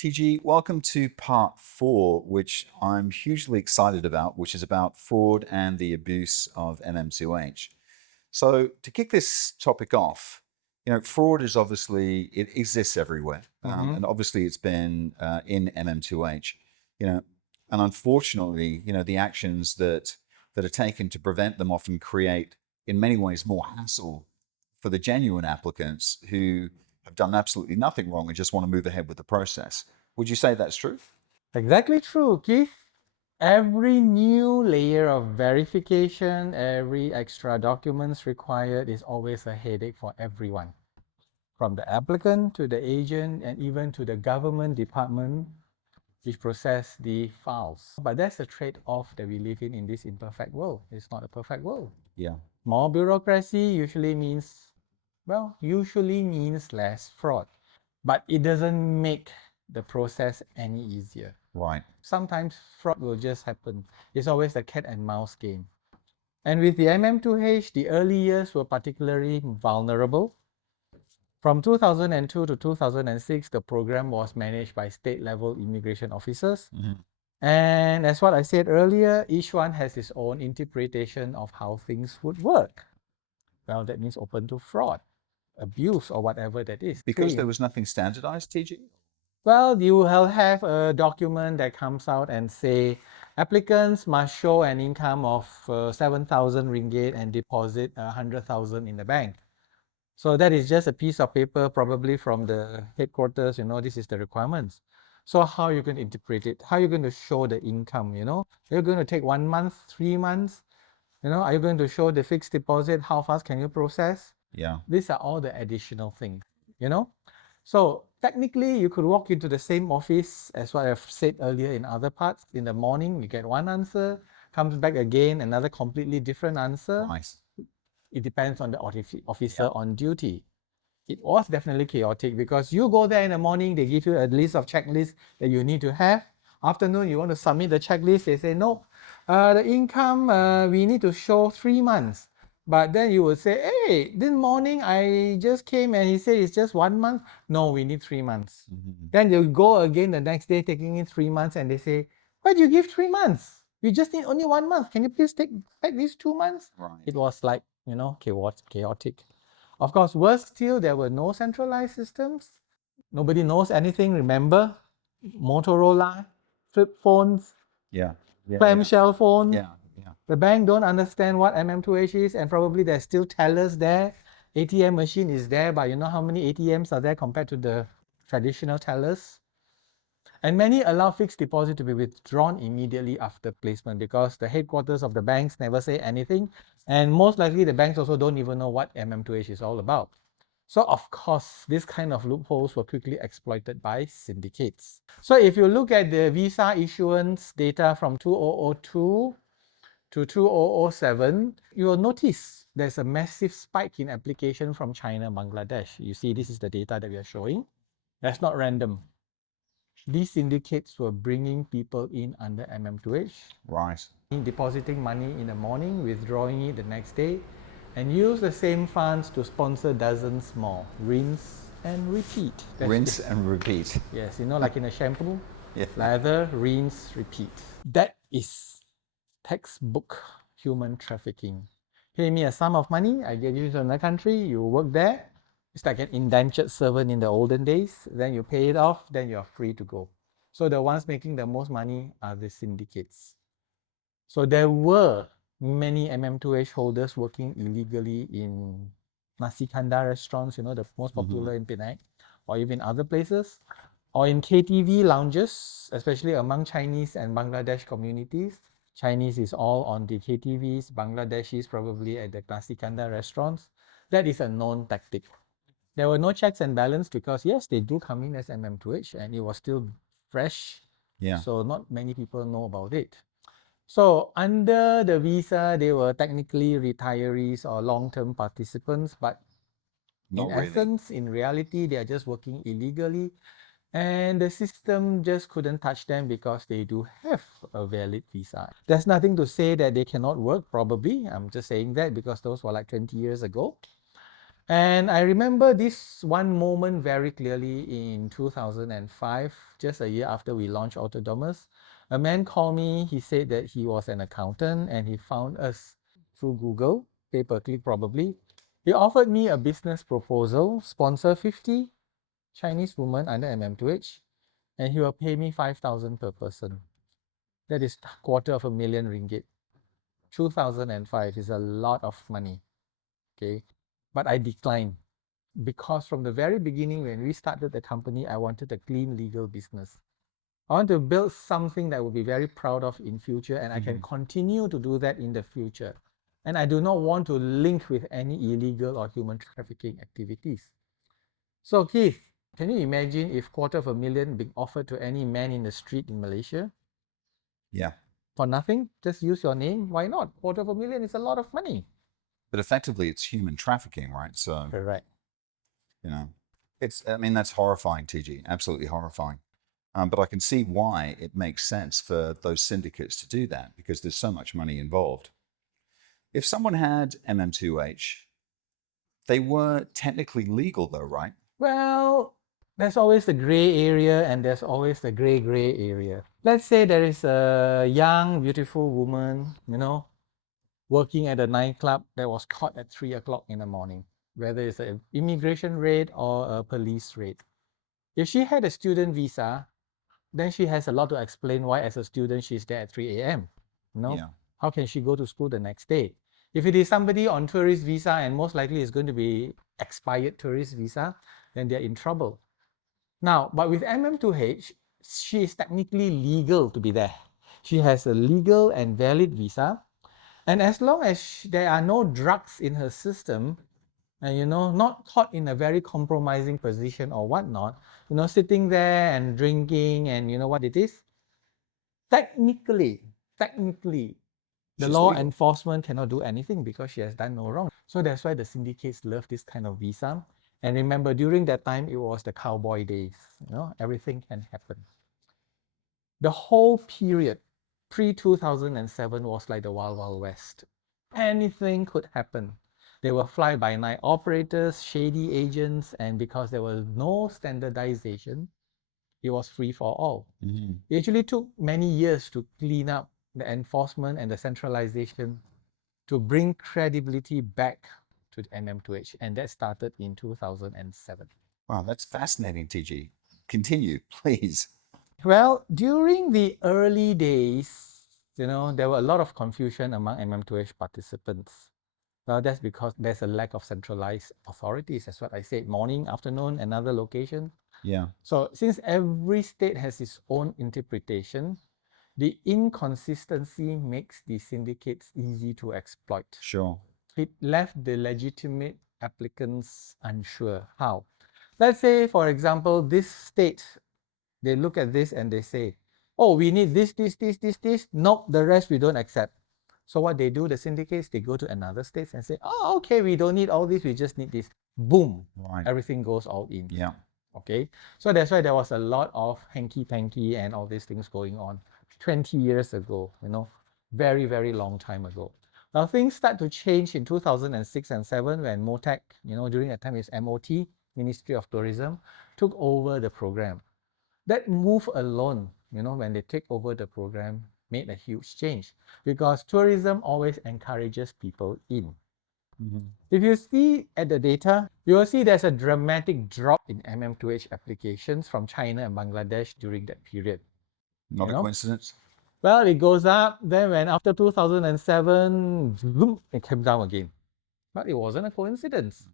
TG, welcome to part 4, which I'm hugely excited about, which is about fraud and the abuse of MM2H. So to kick this topic off, fraud is obviously, it exists everywhere. And obviously it's been in MM2H, and unfortunately, the actions that are taken to prevent them often create, in many ways, more hassle for the genuine applicants who have done absolutely nothing wrong and just want to move ahead with the process. Would you say that's true? Exactly true, Keith. Every new layer of verification, every extra documents required is always a headache for everyone, from the applicant to the agent and even to the government department which process the files. But that's the trade-off that we live in this imperfect world. It's not a perfect world. Yeah. More bureaucracy usually means less fraud, but it doesn't make the process any easier. Right. Sometimes fraud will just happen. It's always a cat and mouse game. And with the MM2H, the early years were particularly vulnerable. From 2002 to 2006, the program was managed by state-level immigration officers. And as what I said earlier, each one has its own interpretation of how things would work. Well, that means open to fraud, abuse, or whatever that is. Because there was nothing standardized, TG? Well, you will have a document that comes out and say applicants must show an income of 7,000 ringgit and deposit 100,000 in the bank. So that is just a piece of paper, probably from the headquarters. This is the requirements. So how are you going to interpret it? How are you going to show the income? You're going to take 1 month, 3 months. Are you going to show the fixed deposit? How fast can you process? Yeah. These are all the additional things. So technically, you could walk into the same office as what I've said earlier in other parts. In the morning, you get one answer, comes back again, another completely different answer. Nice. It depends on the officer on duty. It was definitely chaotic because you go there in the morning, they give you a list of checklists that you need to have. Afternoon, you want to submit the checklist, they say, no, the income, we need to show 3 months. But then you would say, hey, this morning I just came and he said it's just 1 month. No, we need 3 months. Then you go again the next day taking in 3 months and they say, why do you give 3 months? We just need only 1 month. Can you please take back these 2 months? Right. It was like, chaotic. Of course, worse still, there were no centralized systems. Nobody knows anything. Remember, Motorola, flip phones, clamshell phone. Yeah. The bank don't understand what MM2H is, and probably there's still tellers there. ATM machine is there, but you know how many ATMs are there compared to the traditional tellers? And many allow fixed deposit to be withdrawn immediately after placement because the headquarters of the banks never say anything. And most likely the banks also don't even know what MM2H is all about. So of course, this kind of loopholes were quickly exploited by syndicates. So if you look at the visa issuance data from 2002 to 2007, you will notice there's a massive spike in application from China, Bangladesh. You see, this is the data that we are showing. That's not random. These syndicates were bringing people in under MM2H. Right. Depositing money in the morning, withdrawing it the next day, and use the same funds to sponsor dozens more. Rinse and repeat. Rinse and repeat. Yes, like in a shampoo. Yeah. Lather, rinse, repeat. That is textbook human trafficking. Pay me a sum of money, I get you to another country, you work there. It's like an indentured servant in the olden days. Then you pay it off, then you're free to go. So the ones making the most money are the syndicates. So there were many MM2H holders working illegally in Nasi Kandar restaurants, the most popular in Penang, or even other places, or in KTV lounges, especially among Chinese and Bangladesh communities. Chinese is all on the KTVs, Bangladeshis probably at the Nasi Kandar restaurants. That is a known tactic. There were no checks and balance because, yes, they do come in as MM2H and it was still fresh. Yeah. So not many people know about it. So under the visa, they were technically retirees or long-term participants, but essence, in reality, they are just working illegally. And the system just couldn't touch them because they do have a valid visa. There's nothing to say that they cannot work, probably. I'm just saying that because those were like 20 years ago. And I remember this one moment very clearly in 2005, just a year after we launched Alter Domus. A man called me, he said that he was an accountant and he found us through Google, pay-per-click probably. He offered me a business proposal, sponsor 50 Chinese women under MM2H, and he will pay me 5,000 per person. That is $250,000 ringgit. 2005 is a lot of money, okay? But I declined because from the very beginning when we started the company, I wanted a clean legal business. I want to build something that I will be very proud of in future, and I can continue to do that in the future. And I do not want to link with any illegal or human trafficking activities. So Keith, can you imagine if $250,000 being offered to any man in the street in Malaysia? Yeah. For nothing? Just use your name? Why not? $250,000 is a lot of money. But effectively, it's human trafficking, right? So, Correct. I mean, that's horrifying, TG, absolutely horrifying. But I can see why it makes sense for those syndicates to do that because there's so much money involved. If someone had MM2H, they were technically legal though, right? Well, there's always the gray area and there's always the gray area. Let's say there is a young, beautiful woman, working at a nightclub that was caught at 3 o'clock in the morning, whether it's an immigration raid or a police raid. If she had a student visa, then she has a lot to explain why as a student she's there at 3 a.m. Yeah. How can she go to school the next day? If it is somebody on tourist visa and most likely it's going to be expired tourist visa, then they're in trouble. Now, but with MM2H, she is technically legal to be there. She has a legal and valid visa. And as long as there are no drugs in her system, and not caught in a very compromising position or whatnot, sitting there and drinking and what it is, technically, the She's law legal. enforcement cannot do anything because she has done no wrong. So that's why the syndicates love this kind of visa. And remember, during that time, it was the cowboy days. Everything can happen. The whole period pre-2007 was like the Wild Wild West. Anything could happen. They were fly-by-night operators, shady agents, and because there was no standardization, it was free for all. It actually took many years to clean up the enforcement and the centralization to bring credibility back to MM2H, and that started in 2007. Wow, that's fascinating, TG. Continue, please. Well, during the early days, there were a lot of confusion among MM2H participants. Well, that's because there's a lack of centralized authorities. That's what I said, morning, afternoon, another location. Yeah. So since every state has its own interpretation, the inconsistency makes the syndicates easy to exploit. Sure. It left the legitimate applicants unsure. How? Let's say, for example, this state, they look at this and they say, oh, we need this. Nope, the rest we don't accept. So what they do, the syndicates, they go to another state and say, oh, okay, we don't need all this, we just need this. Boom, Right. everything goes all in. Yeah. Okay, so that's why there was a lot of hanky-panky and all these things going on 20 years ago, very, very long time ago. Now things start to change in 2006 and 7 when MOTAC, during that time is MOT, Ministry of Tourism, took over the program. That move alone, when they take over the program, made a huge change because tourism always encourages people in. If you see at the data, you will see there's a dramatic drop in MM2H applications from China and Bangladesh during that period. Not a coincidence? Well, it goes up, then when after 2007, zoom, it came down again. But it wasn't a coincidence.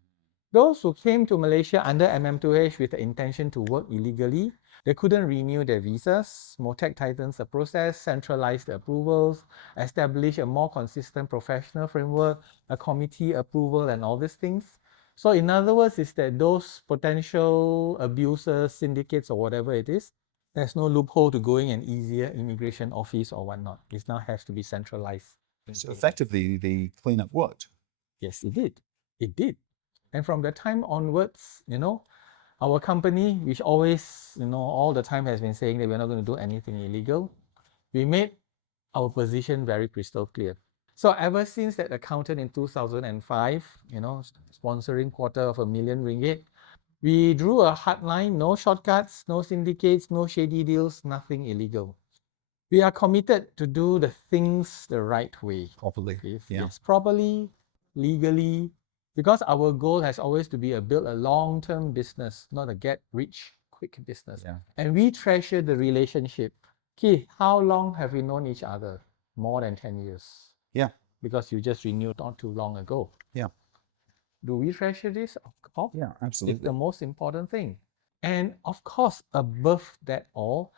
Those who came to Malaysia under MM2H with the intention to work illegally, they couldn't renew their visas. MOTAC tightens the process, centralize the approvals, establish a more consistent professional framework, a committee approval, and all these things. So in other words, is that those potential abusers, syndicates, or whatever it is, there's no loophole to going an easier immigration office or whatnot. It now has to be centralized. So effectively, the cleanup worked. Yes, it did. It did. And from that time onwards, our company, which always, all the time has been saying that we're not going to do anything illegal, we made our position very crystal clear. So ever since that accountant in 2005, sponsoring ~250,000 ringgit, we drew a hard line, no shortcuts, no syndicates, no shady deals, nothing illegal. We are committed to do the things the right way. Properly. Yeah. Yes, properly, legally, because our goal has always to be build a long-term business, not a get-rich-quick business. Yeah. And we treasure the relationship. Keith, how long have we known each other? More than 10 years. Yeah. Because you just renewed not too long ago. Yeah. Do we treasure this? Of course. Yeah, absolutely. It's the most important thing. And of course, above that all,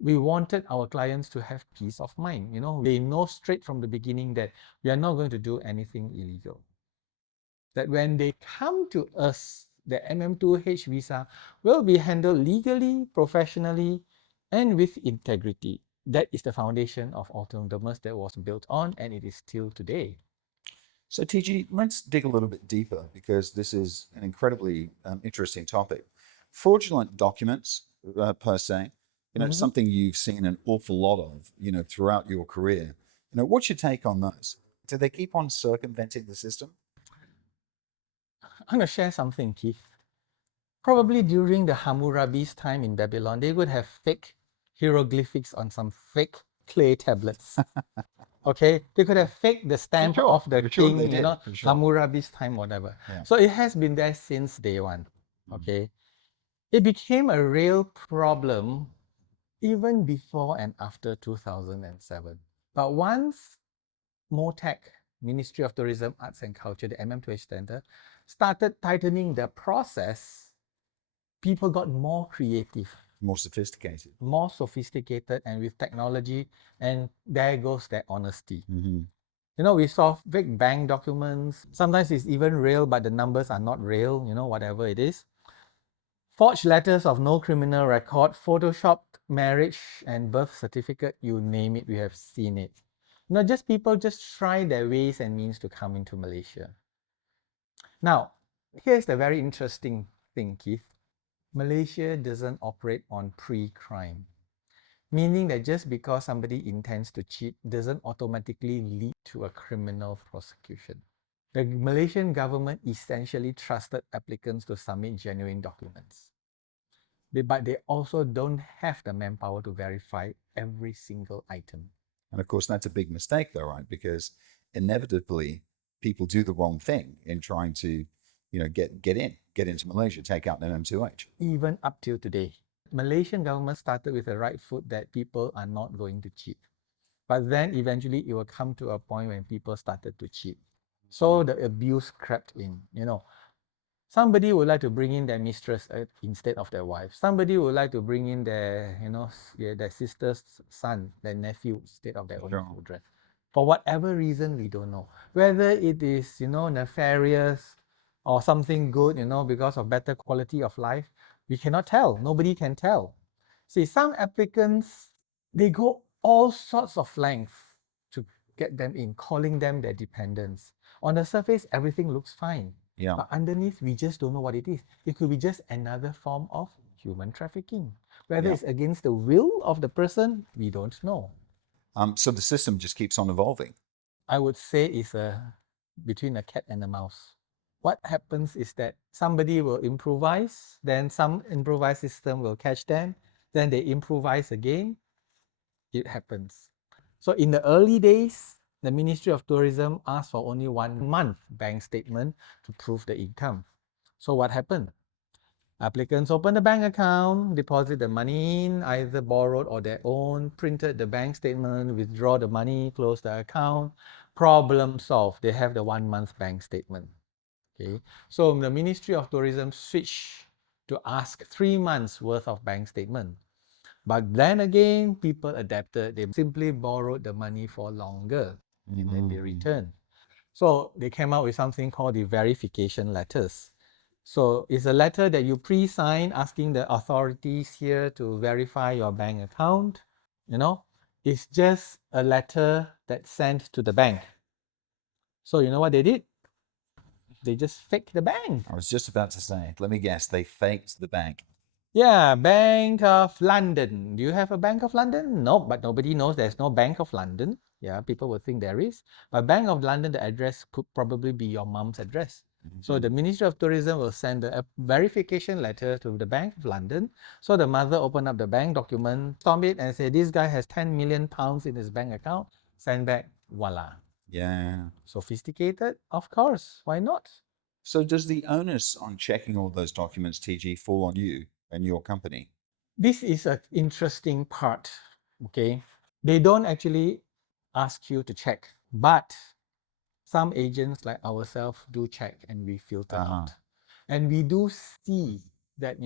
we wanted our clients to have peace of mind. They know straight from the beginning that we are not going to do anything illegal. That when they come to us, the MM2H visa will be handled legally, professionally, and with integrity. That is the foundation of Alter Domus that was built on, and it is still today. So TG, let's dig a little bit deeper because this is an incredibly interesting topic. Fraudulent documents, per se, something you've seen an awful lot of, throughout your career. What's your take on those? Do they keep on circumventing the system? I'm going to share something, Keith. Probably during the Hammurabi's time in Babylon, they would have fake hieroglyphics on some fake clay tablets. Okay, they could have faked the stamp of the king, Hammurabi's time, whatever. Yeah. So it has been there since day one. Okay, it became a real problem even before and after 2007. But once MOTAC, Ministry of Tourism, Arts and Culture, the MM2H Center, started tightening the process, people got more creative. More sophisticated. More sophisticated and with technology, and there goes that honesty. We saw fake bank documents. Sometimes it's even real, but the numbers are not real, whatever it is. Forged letters of no criminal record, photoshopped marriage and birth certificate, you name it, we have seen it. People just try their ways and means to come into Malaysia. Now, here's the very interesting thing, Keith. Malaysia doesn't operate on pre-crime, meaning that just because somebody intends to cheat doesn't automatically lead to a criminal prosecution. The Malaysian government essentially trusted applicants to submit genuine documents. But they also don't have the manpower to verify every single item. And of course, that's a big mistake though, right? Because inevitably people do the wrong thing in trying to, get into Malaysia, take out an MM2H. Even up till today, Malaysian government started with the right foot that people are not going to cheat. But then eventually it will come to a point when people started to cheat. So the abuse crept in, Somebody would like to bring in their mistress instead of their wife. Somebody would like to bring in their, their sister's son, their nephew, instead of their own children. For whatever reason, we don't know. Whether it is, nefarious or something good, because of better quality of life, we cannot tell. Nobody can tell. See, some applicants, they go all sorts of lengths to get them in, calling them their dependents. On the surface, everything looks fine. Yeah. But underneath, we just don't know what it is. It could be just another form of human trafficking. Whether it's against the will of the person, we don't know. So the system just keeps on evolving. I would say it's between a cat and a mouse. What happens is that somebody will improvise, then some improvised system will catch them, then they improvise again. It happens. So in the early days, the Ministry of Tourism asked for only 1 month bank statement to prove the income. So what happened? Applicants opened a bank account, deposit the money in, either borrowed or their own, printed the bank statement, withdraw the money, close the account. Problem solved. They have the 1 month bank statement. Okay, so the Ministry of Tourism switched to ask 3 months worth of bank statement. But then again, people adapted. They simply borrowed the money for longer and then they returned. So they came out with something called the verification letters. So it's a letter that you pre-sign asking the authorities here to verify your bank account. It's just a letter that's sent to the bank. So you know what they did? They just faked the bank. I was just about to say, let me guess, they faked the bank. Yeah, Bank of London. Do you have a Bank of London? No, but nobody knows there's no Bank of London. Yeah, people will think there is. But Bank of London, the address could probably be your mom's address. So the Ministry of Tourism will send a verification letter to the Bank of London. So the mother open up the bank document, stomp it, and say, this guy has 10 million pounds in his bank account. Send back, voila. Yeah. Sophisticated? Of course. Why not? So does the onus on checking all those documents, TG, fall on you and your company? This is an interesting part, okay? They don't actually ask you to check, but some agents like ourselves do check and we filter out. And we do see that,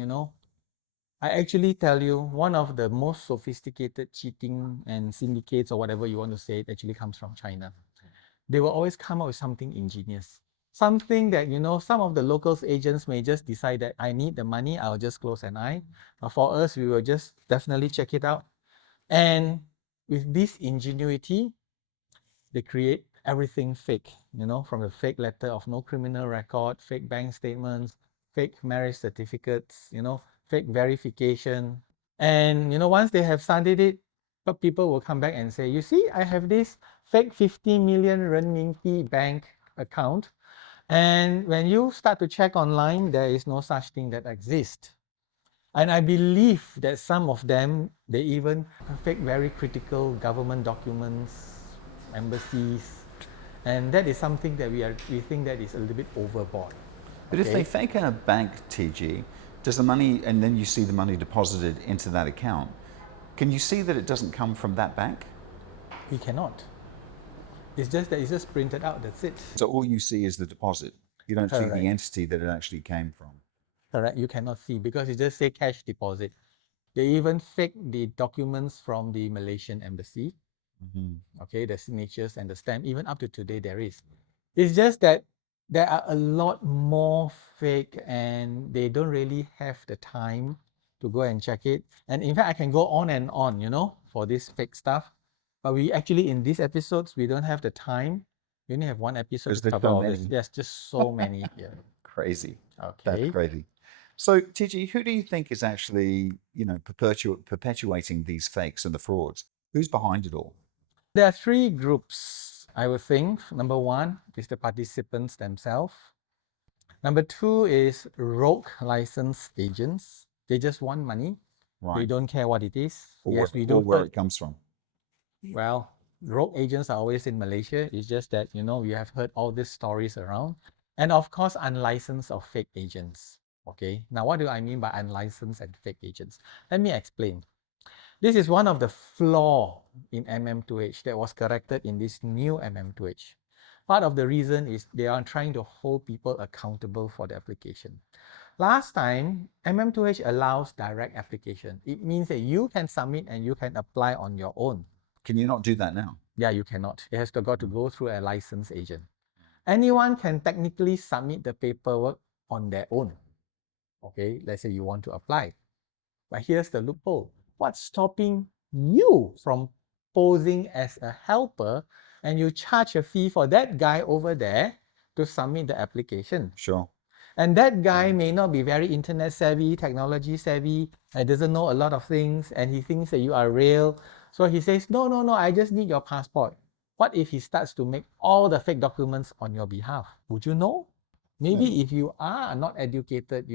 I actually tell you, one of the most sophisticated cheating and syndicates or whatever you want to say, it actually comes from China. They will always come up with something ingenious. Something that, some of the locals agents may just decide that I need the money, I'll just close an eye. But for us, we will just definitely check it out. And with this ingenuity, they create everything fake, from a fake letter of no criminal record, fake bank statements, fake marriage certificates, fake verification. And, once they have started it, but people will come back and say, you see, I have this fake 50 million renminbi bank account. And when you start to check online, there is no such thing that exists. And I believe that some of them, they even fake very critical government documents, embassies, and that is something that we think that is a little bit overboard. But if they fake a bank, TG, does the money, and then you see the money deposited into that account, can you see that it doesn't come from that bank? We cannot. It's just that it's just printed out, that's it. So all you see is the deposit. You don't see the entity that it actually came from. Correct, you cannot see because it just say cash deposit. They even fake the documents from the Malaysian embassy. Okay, the signatures and the stamp, even up to today there is. It's just that there are a lot more fake and they don't really have the time to go and check it. And in fact, I can go on and on, for this fake stuff. But we actually, in these episodes, we don't have the time. We only have one episode to cover all this. There's just so many here. Crazy. Okay. That's crazy. So, TG, who do you think is actually, perpetuating these fakes and the frauds? Who's behind it all? There are three groups, I would think. Number one is the participants themselves. Number two is rogue license agents. They just want money. Right. They don't care what it is. Or where it comes from. Well, rogue agents are always in Malaysia. It's just that, you have heard all these stories around. And of course, unlicensed or fake agents. Okay, now what do I mean by unlicensed and fake agents? Let me explain. This is one of the flaws in MM2H that was corrected in this new MM2H. Part of the reason is they are trying to hold people accountable for the application. Last time, MM2H allows direct application. It means that you can submit and you can apply on your own. Can you not do that now? Yeah, you cannot. It has to go through a licensed agent. Anyone can technically submit the paperwork on their own. Okay, let's say you want to apply. But here's the loophole. What's stopping you from posing as a helper and you charge a fee for that guy over there to submit the application? Sure. And that guy may not be very internet savvy, technology savvy, and doesn't know a lot of things, and he thinks that you are real. So he says, no, I just need your passport. What if he starts to make all the fake documents on your behalf? Would you know? Maybe if you are not educated,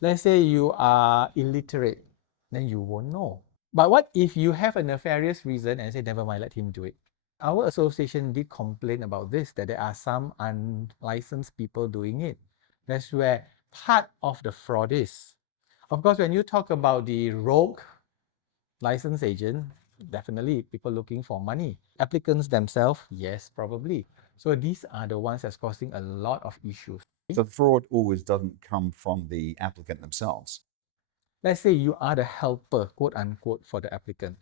let's say you are illiterate, then you won't know. But what if you have a nefarious reason and say, never mind, let him do it? Our association did complain about this, that there are some unlicensed people doing it. That's where part of the fraud is. Of course, when you talk about the rogue license agent, definitely people looking for money. Applicants themselves, yes, probably. So these are the ones that's causing a lot of issues. So fraud always doesn't come from the applicant themselves. Let's say you are the helper, quote unquote, for the applicant.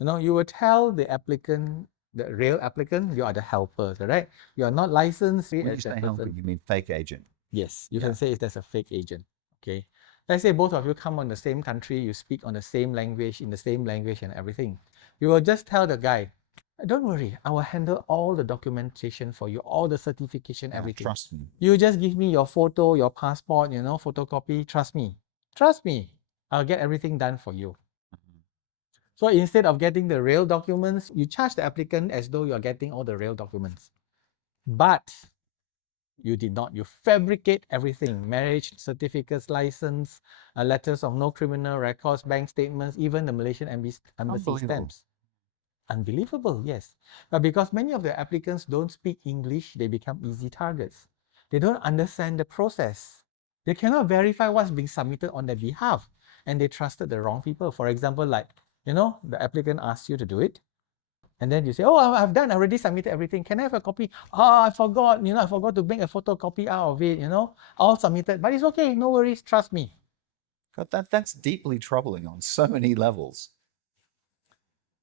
You will tell the applicant, the real applicant, you are the helper, correct? You are not licensed. When you say helper, you mean fake agent? Yes, you can say there's a fake agent. Okay. Let's say both of you come on the same country, you speak on the same language, in the same language and everything. You will just tell the guy, don't worry, I will handle all the documentation for you, all the certification, everything. Trust me. You just give me your photo, your passport, photocopy. Trust me. Trust me. I'll get everything done for you. So instead of getting the real documents, you charge the applicant as though you're getting all the real documents. But you did not. You fabricate everything: marriage certificates, license, letters of no criminal records, bank statements, even the Malaysian embassy stamps. Unbelievable, yes. But because many of the applicants don't speak English, they become easy targets. They don't understand the process. They cannot verify what's being submitted on their behalf, and they trusted the wrong people. For example, like, the applicant asks you to do it, and then you say, oh, I've done, I already submitted everything. Can I have a copy? Oh, I forgot, I forgot to make a photocopy out of it, all submitted. But it's okay, no worries, trust me. God, that's deeply troubling on so many levels.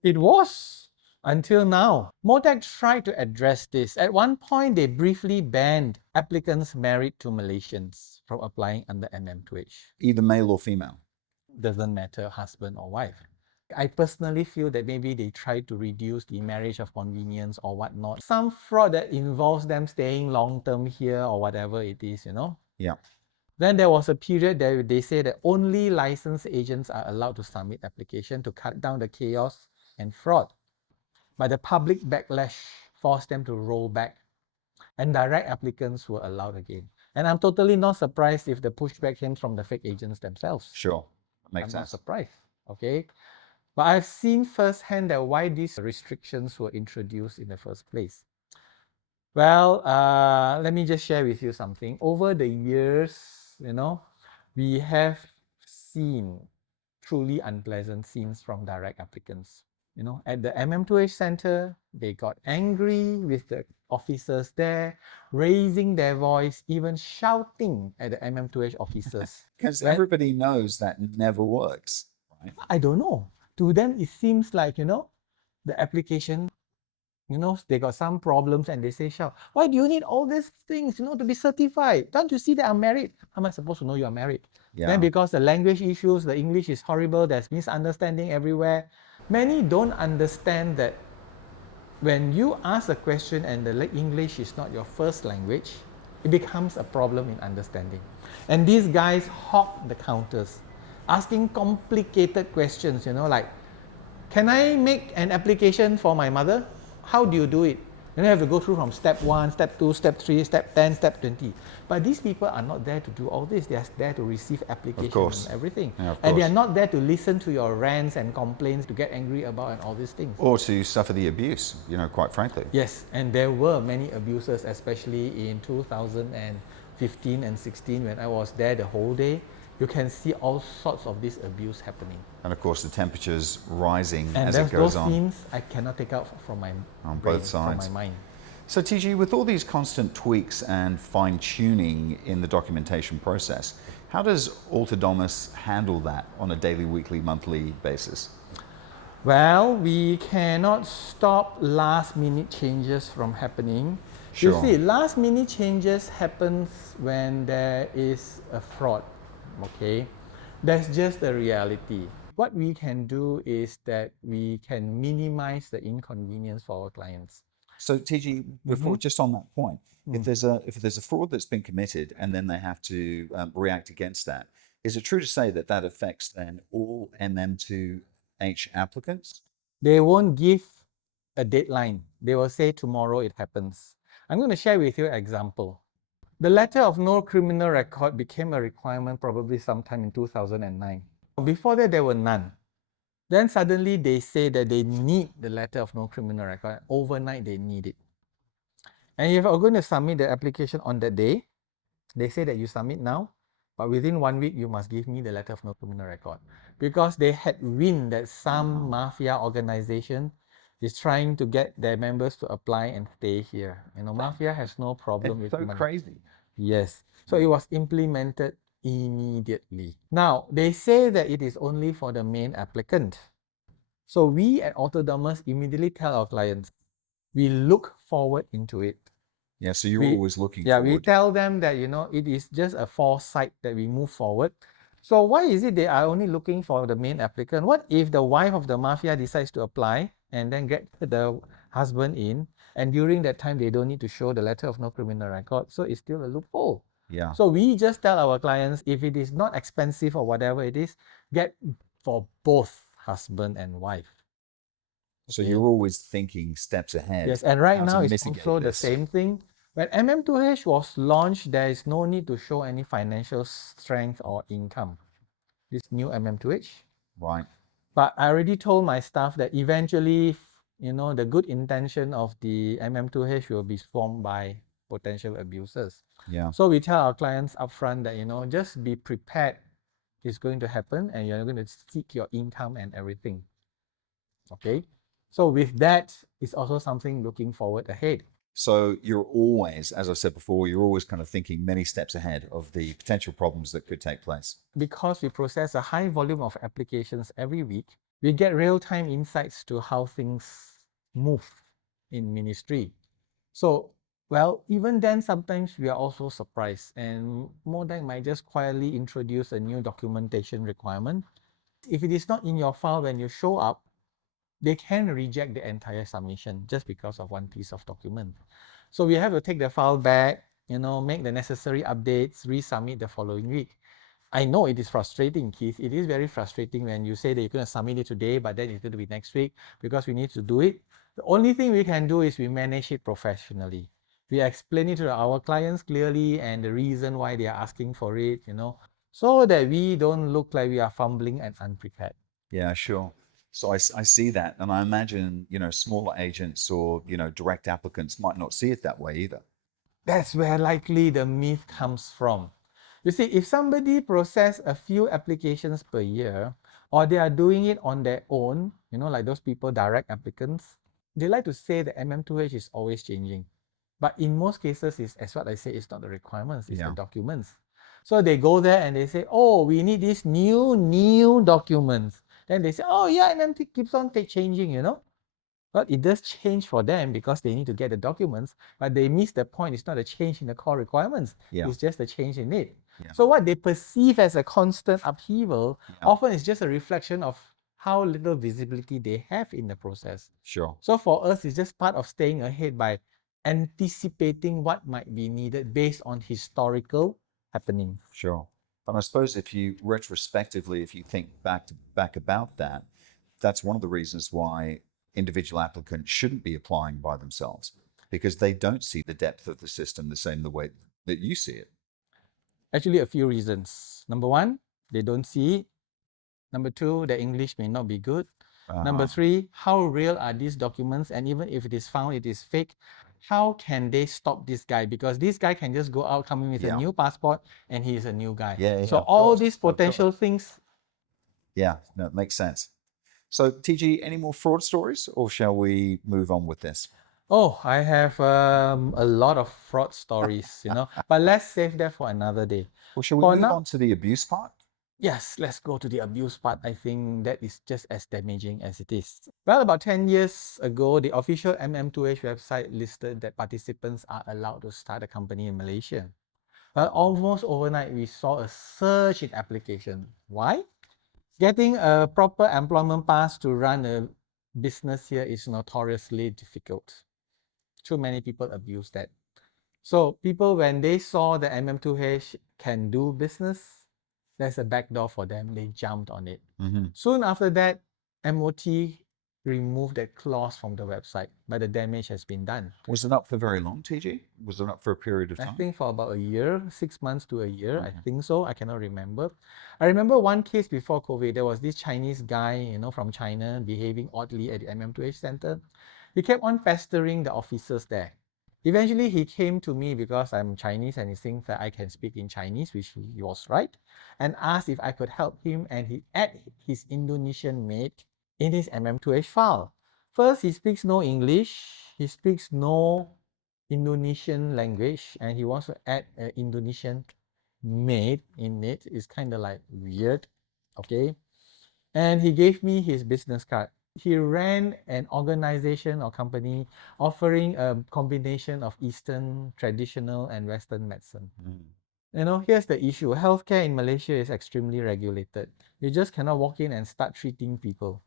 It was until now. MOTAC tried to address this. At one point, they briefly banned applicants married to Malaysians from applying under MM2H. Either male or female. Doesn't matter, husband or wife. I personally feel that maybe they try to reduce the marriage of convenience or whatnot. Some fraud that involves them staying long-term here or whatever it is, Yeah. Then there was a period that they say that only licensed agents are allowed to submit application to cut down the chaos and fraud. But the public backlash forced them to roll back, and direct applicants were allowed again. And I'm totally not surprised if the pushback came from the fake agents themselves. Sure. Makes I'm sense. not surprised, okay? But I've seen firsthand that why these restrictions were introduced in the first place. Well, let me just share with you something. Over the years, we have seen truly unpleasant scenes from direct applicants. At the MM2H Center, they got angry with the officers there, raising their voice, even shouting at the MM2H officers. Because everybody knows that never works, right? I don't know. To them, it seems like, the application, they got some problems and they say, shout, why do you need all these things, to be certified? Don't you see that I'm married? How am I supposed to know you are married? Yeah. Then because the language issues, the English is horrible, there's misunderstanding everywhere. Many don't understand that when you ask a question and the English is not your first language, it becomes a problem in understanding. And these guys hog the counters, asking complicated questions, like, can I make an application for my mother? How do you do it? You have to go through from step 1, step 2, step 3, step 10, step 20. But these people are not there to do all this. They are there to receive applications and everything. Yeah, and they are not there to listen to your rants and complaints, to get angry about and all these things. Or to suffer the abuse, quite frankly. Yes, and there were many abuses, especially in 2015 and 16 when I was there the whole day. You can see all sorts of this abuse happening. And of course, the temperature's rising and as it goes those on. Scenes I cannot take out from my on brain, both sides. from my mind. So TG, with all these constant tweaks and fine-tuning in the documentation process, how does Alter Domus handle that on a daily, weekly, monthly basis? Well, we cannot stop last-minute changes from happening. Sure. You see, last-minute changes happens when there is a fraud. Okay, that's just the reality. What we can do is that we can minimize the inconvenience for our clients. So TG, before just on that point, if there's a fraud that's been committed and then they have to react against that, is it true to say that that affects then all MM2H applicants? They won't give a deadline. They will say tomorrow it happens. I'm going to share with you an example. The letter of no criminal record became a requirement probably sometime in 2009. Before that, there were none. Then suddenly they say that they need the letter of no criminal record. Overnight, they need it. And if you're going to submit the application on that day, they say that you submit now, but within 1 week, you must give me the letter of no criminal record. Because they had wind that some mafia organization is trying to get their members to apply and stay here. Mafia has no problem with money. It's so crazy. Yes. So it was implemented immediately. Now, they say that it is only for the main applicant. So we at Alter Domus immediately tell our clients, we look forward into it. Yeah, so you're always looking forward. forward. We tell them that, it is just a foresight that we move forward. So why is it they are only looking for the main applicant? What if the wife of the mafia decides to apply and then get the husband in, and during that time they don't need to show the letter of no criminal record? So it's still a loophole. Yeah. So we just tell our clients, if it is not expensive or whatever it is, get for both husband and wife. So Okay. you're always thinking steps ahead. Yes, and right how to now it's mitigate also the this. same thing. When MM2H was launched, there is no need to show any financial strength or income. This new MM2H. Right. But I already told my staff that eventually, the good intention of the MM2H will be swarmed by potential abusers. Yeah. So we tell our clients upfront that, just be prepared. It's going to happen and you're going to seek your income and everything. Okay. So with that, it's also something looking forward ahead. So you're always, as I've said before, you're always kind of thinking many steps ahead of the potential problems that could take place. Because we process a high volume of applications every week, we get real-time insights to how things move in ministry. So, well, even then, sometimes we are also surprised, and more than might just quietly introduce a new documentation requirement. If it is not in your file when you show up, they can reject the entire submission just because of one piece of document. So we have to take the file back, make the necessary updates, resubmit the following week. I know it is frustrating, Keith. It is very frustrating when you say that you're going to submit it today, but then it's going to be next week because we need to do it. The only thing we can do is we manage it professionally. We explain it to our clients clearly and the reason why they are asking for it, so that we don't look like we are fumbling and unprepared. Yeah, sure. So I see that, and I imagine, smaller agents or, direct applicants might not see it that way either. That's where likely the myth comes from. You see, if somebody process a few applications per year, or they are doing it on their own, like those people, direct applicants, they like to say the MM2H is always changing. But in most cases, as what I say, it's not the requirements, it's the documents. So they go there and they say, oh, we need these new documents. Then they say, oh yeah, MM2 keeps on changing, Well, it does change for them because they need to get the documents, but they miss the point. It's not a change in the core requirements. Yeah. It's just a change in it. Yeah. So what they perceive as a constant upheaval Yeah. often is just a reflection of how little visibility they have in the process. Sure. So for us, it's just part of staying ahead by anticipating what might be needed based on historical happenings. Sure. And I suppose if you retrospectively, if you think back about that, that's one of the reasons why individual applicants shouldn't be applying by themselves, because they don't see the depth of the system the same the way that you see it. Actually, a few reasons. Number one, they don't see it. Number two, the English may not be good. Number three, how real are these documents? And even if it is found it is fake, how can they stop this guy? Because this guy can just go out coming with a new passport and he is a new guy. So all these potential things. Yeah, no, it makes sense. So TG, any more fraud stories, or shall we move on with this? Oh, I have a lot of fraud stories, but let's save that for another day. Well, shall we move on to the abuse part? Yes, let's go to the abuse part. I think that is just as damaging as it is. Well, about 10 years ago, the official MM2H website listed that participants are allowed to start a company in Malaysia. Well, almost overnight, we saw a surge in application. Why? Getting a proper employment pass to run a business here is notoriously difficult. Too many people abuse that. So people, when they saw the MM2H can do business, there's a backdoor for them. They jumped on it. Soon after that, MOT removed that clause from the website, but the damage has been done. Was it up for very long, TG? Was it up for a period of time? I think for about a year, 6 months to a year. I think so. I cannot remember. I remember one case before COVID. There was this Chinese guy, from China behaving oddly at the MM2H center. He kept on pestering the officers there. Eventually, he came to me because I'm Chinese and he thinks that I can speak in Chinese, which he was right, and asked if I could help him and he add his Indonesian mate in his MM2H file. First, he speaks no English, he speaks no Indonesian language, and he wants to add an Indonesian mate in it. It's kind of like weird, okay? And he gave me his business card. He ran an organization or company offering a combination of Eastern, traditional, and Western medicine. Here's the issue. Healthcare in Malaysia is extremely regulated. You just cannot walk in and start treating people.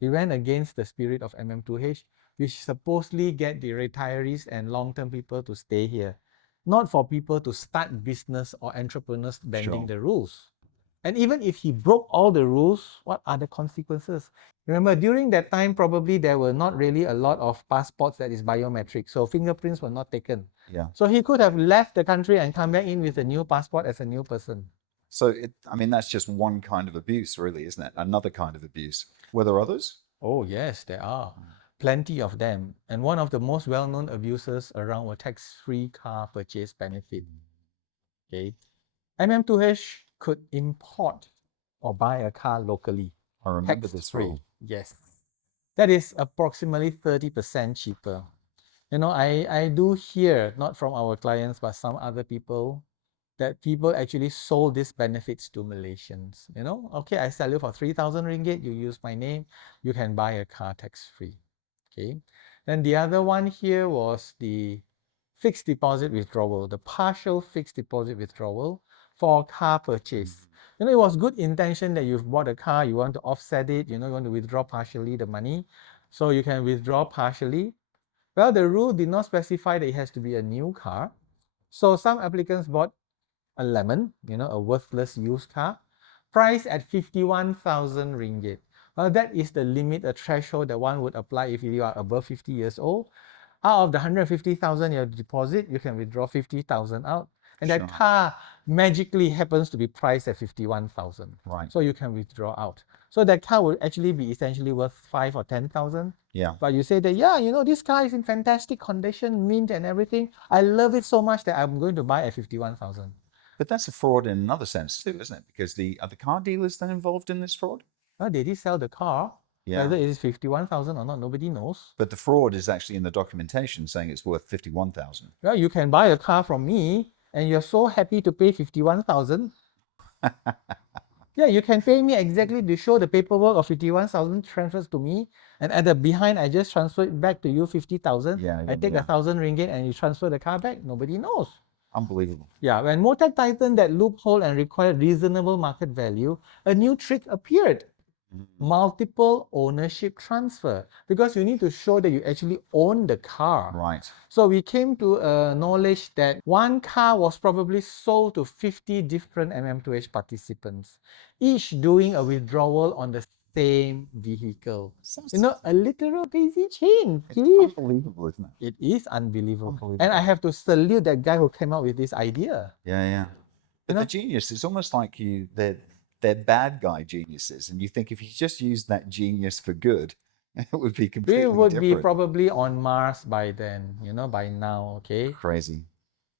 We went against the spirit of MM2H, which supposedly get the retirees and long-term people to stay here, not for people to start business or entrepreneurs bending the rules. And even if he broke all the rules, what are the consequences? Remember, during that time, probably there were not really a lot of passports that is biometric, so fingerprints were not taken. Yeah. So he could have left the country and come back in with a new passport as a new person. So I mean, that's just one kind of abuse, really, isn't it? Another kind of abuse. Were there others? Oh, yes, there are plenty of them. And one of the most well-known abuses around were tax-free car purchase benefit. Okay, MM2H could import or buy a car locally. I remember this Tax-free. rule. Yes. That is approximately 30% cheaper. You know, I do hear, not from our clients, but some other people, that people actually sold these benefits to Malaysians. You know, okay, I sell you for 3,000 ringgit, you use my name, you can buy a car tax-free. Okay. Then the other one here was the fixed deposit withdrawal, the partial fixed deposit withdrawal for car purchase. You know, it was good intention that you've bought a car, you want to offset it, you know, you want to withdraw partially the money. So you can withdraw partially. Well, the rule did not specify that it has to be a new car. So some applicants bought a lemon, you know, a worthless used car, priced at 51,000 ringgit. Well, that is the limit, a threshold that one would apply if you are above 50 years old. Out of the 150,000 you deposit, you can withdraw 50,000 out. And Sure. that car magically happens to be priced at 51,000. Right. So you can withdraw out. So that car will actually be essentially worth 5 or 10,000. Yeah. But you say that, yeah, you know, this car is in fantastic condition, mint and everything. I love it so much that I'm going to buy at 51,000. But that's a fraud in another sense too, isn't it? Because are the car dealers then involved in this fraud? Well, they did sell the car. Yeah. Whether it is 51,000 or not, nobody knows. But the fraud is actually in the documentation saying it's worth 51,000. Well, you can buy a car from me and you're so happy to pay 51,000. Yeah, you can pay me exactly to show the paperwork of 51,000 transfers to me, and at the behind I just transfer it back to you 50,000. Yeah, I take yeah. 1,000 ringgit and you transfer the car back. Nobody knows. Unbelievable. Yeah, when Motec tightened that loophole and required reasonable market value, a new trick appeared. Multiple ownership transfer, because you need to show that you actually own the car. Right. So we came to knowledge that one car was probably sold to 50 different MM2H participants, each doing a withdrawal on the same vehicle. You know, a literal daisy chain. It's unbelievable, isn't it? It is unbelievable. Unbelievable. And I have to salute that guy who came up with this idea. Yeah. But know? the genius, it's almost like they're bad guy geniuses, and you think if you just used that genius for good, it would be completely We would different. be probably on Mars by then, you know, by now, okay? Crazy.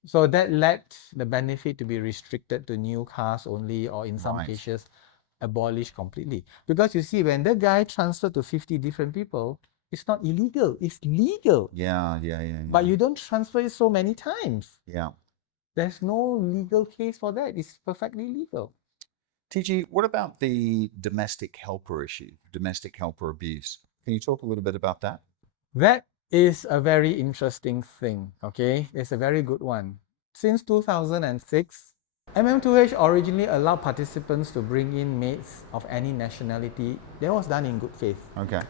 So that led the benefit to be restricted to new cars only, or in some Right. cases, abolished completely. Because you see, when the guy transferred to 50 different people, it's not illegal, it's legal. Yeah. But you don't transfer it so many times. Yeah. There's no legal case for that. It's perfectly legal. TG, what about the domestic helper issue, domestic helper abuse? Can you talk a little bit about that? That is a very interesting thing, okay? It's a very good one. Since 2006, MM2H originally allowed participants to bring in maids of any nationality. That was done in good faith. Okay.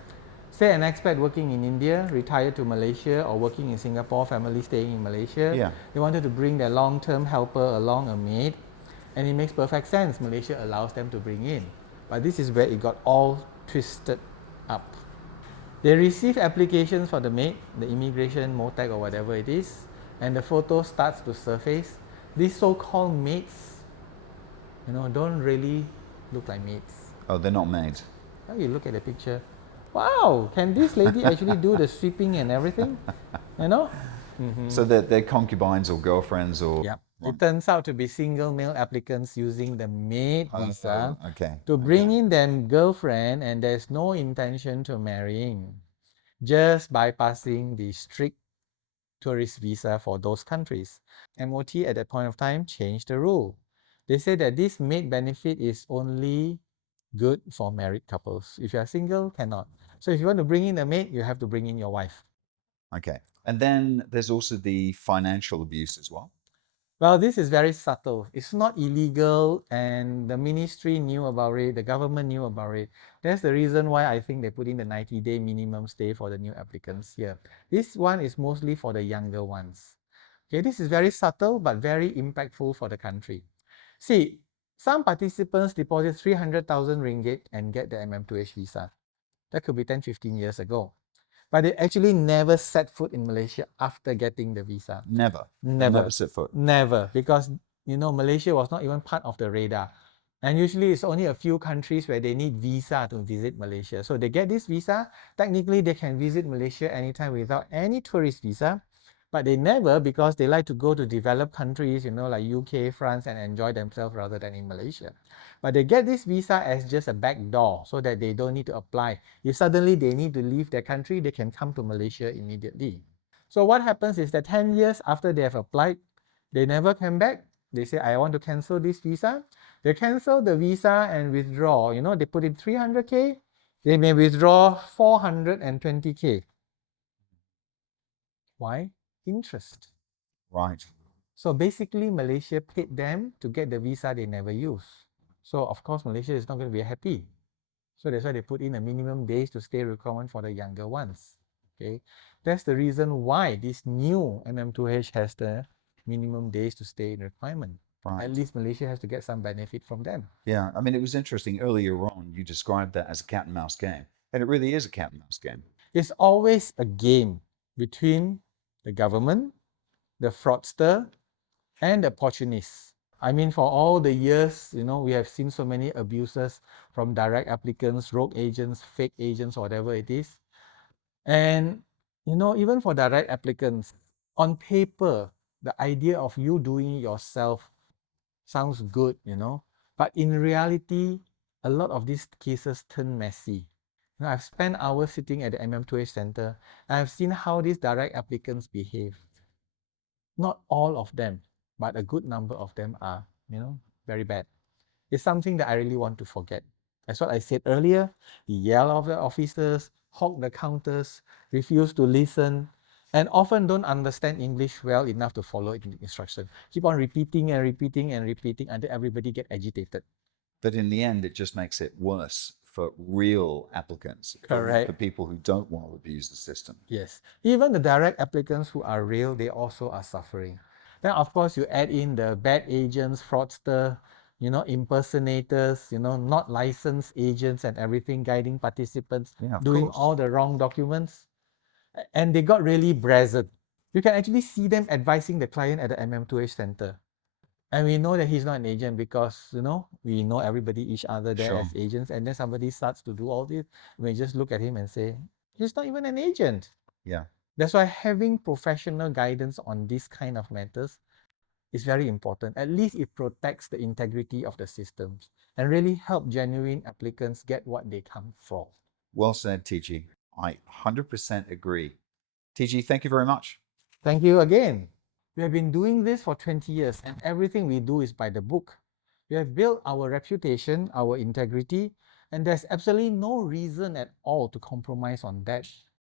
Say an expat working in India, retired to Malaysia, or working in Singapore, family staying in Malaysia. Yeah. They wanted to bring their long-term helper along, a maid, and it makes perfect sense. Malaysia allows them to bring in. But this is where it got all twisted up. They receive applications for the maid, the immigration, Motec or whatever it is, and the photo starts to surface. These so-called maids, you know, don't really look like maids. Oh, they're not maids. Now you look at the picture, wow, can this lady actually do the sweeping and everything? You know? So they're concubines or girlfriends or... Yeah. It turns out to be single male applicants using the maid visa to bring in their girlfriend, and there's no intention to marrying, just bypassing the strict tourist visa for those countries. MOT at that point of time changed the rule. They say that this maid benefit is only good for married couples. If you are single, cannot. So if you want to bring in a maid, you have to bring in your wife. Okay. And then there's also the financial abuse as well. Well, this is very subtle. It's not illegal, and the ministry knew about it, the government knew about it. That's the reason why I think they put in the 90-day minimum stay for the new applicants here. This one is mostly for the younger ones. Okay, this is very subtle but very impactful for the country. See, Some participants deposit 300,000 ringgit and get the MM2H visa. That could be 10, 15 years ago. But they actually never set foot in Malaysia after getting the visa. Never. Never. Never set foot. Never. Because, Malaysia was not even part of the radar. And usually it's only a few countries where they need visa to visit Malaysia. So they get this visa. Technically, they can visit Malaysia anytime without any tourist visa. But they never, because they like to go to developed countries, like UK, France, and enjoy themselves rather than in Malaysia. But they get this visa as just a back door so that they don't need to apply. If suddenly they need to leave their country, they can come to Malaysia immediately. So what happens is that 10 years after they have applied, they never came back. They say, I want to cancel this visa. They cancel the visa and withdraw. They put in 300K, they may withdraw 420K. Why? Interest. Right. So basically, Malaysia paid them to get the visa they never use. So of course, Malaysia is not going to be happy. So that's why they put in a minimum days to stay requirement for the younger ones. Okay, that's the reason why this new MM2H has the minimum days to stay in requirement. Right. At least Malaysia has to get some benefit from them. Yeah. I mean, it was interesting. Earlier on, you described that as a cat and mouse game. And it really is a cat and mouse game. It's always a game between the government, the fraudster, and the opportunists. I mean, for all the years, we have seen so many abuses from direct applicants, rogue agents, fake agents, whatever it is. And, even for direct applicants, on paper, the idea of you doing it yourself sounds good, but in reality, a lot of these cases turn messy. I've spent hours sitting at the MM2H center. I've seen how these direct applicants behave. Not all of them, but a good number of them are, very bad. It's something that I really want to forget. That's what I said earlier. Yell at the officers, hog the counters, refuse to listen, and often don't understand English well enough to follow instruction. Keep on repeating and repeating and repeating until everybody get agitated. But in the end, it just makes it worse for real applicants. Correct. For people who don't want to abuse the system. Yes. Even the direct applicants who are real, they also are suffering. Then, of course, you add in the bad agents, fraudster, impersonators, not licensed agents and everything, guiding participants, doing all the wrong documents. And they got really brazen. You can actually see them advising the client at the MM2H center. And we know that he's not an agent because, we know everybody, each other there Sure. as agents. And then somebody starts to do all this. We just look at him and say, he's not even an agent. Yeah. That's why having professional guidance on these kind of matters is very important. At least it protects the integrity of the systems and really help genuine applicants get what they come for. Well said, TG. I 100% agree. TG, thank you very much. Thank you again. We have been doing this for 20 years and everything we do is by the book. We have built our reputation, our integrity, and there's absolutely no reason at all to compromise on that.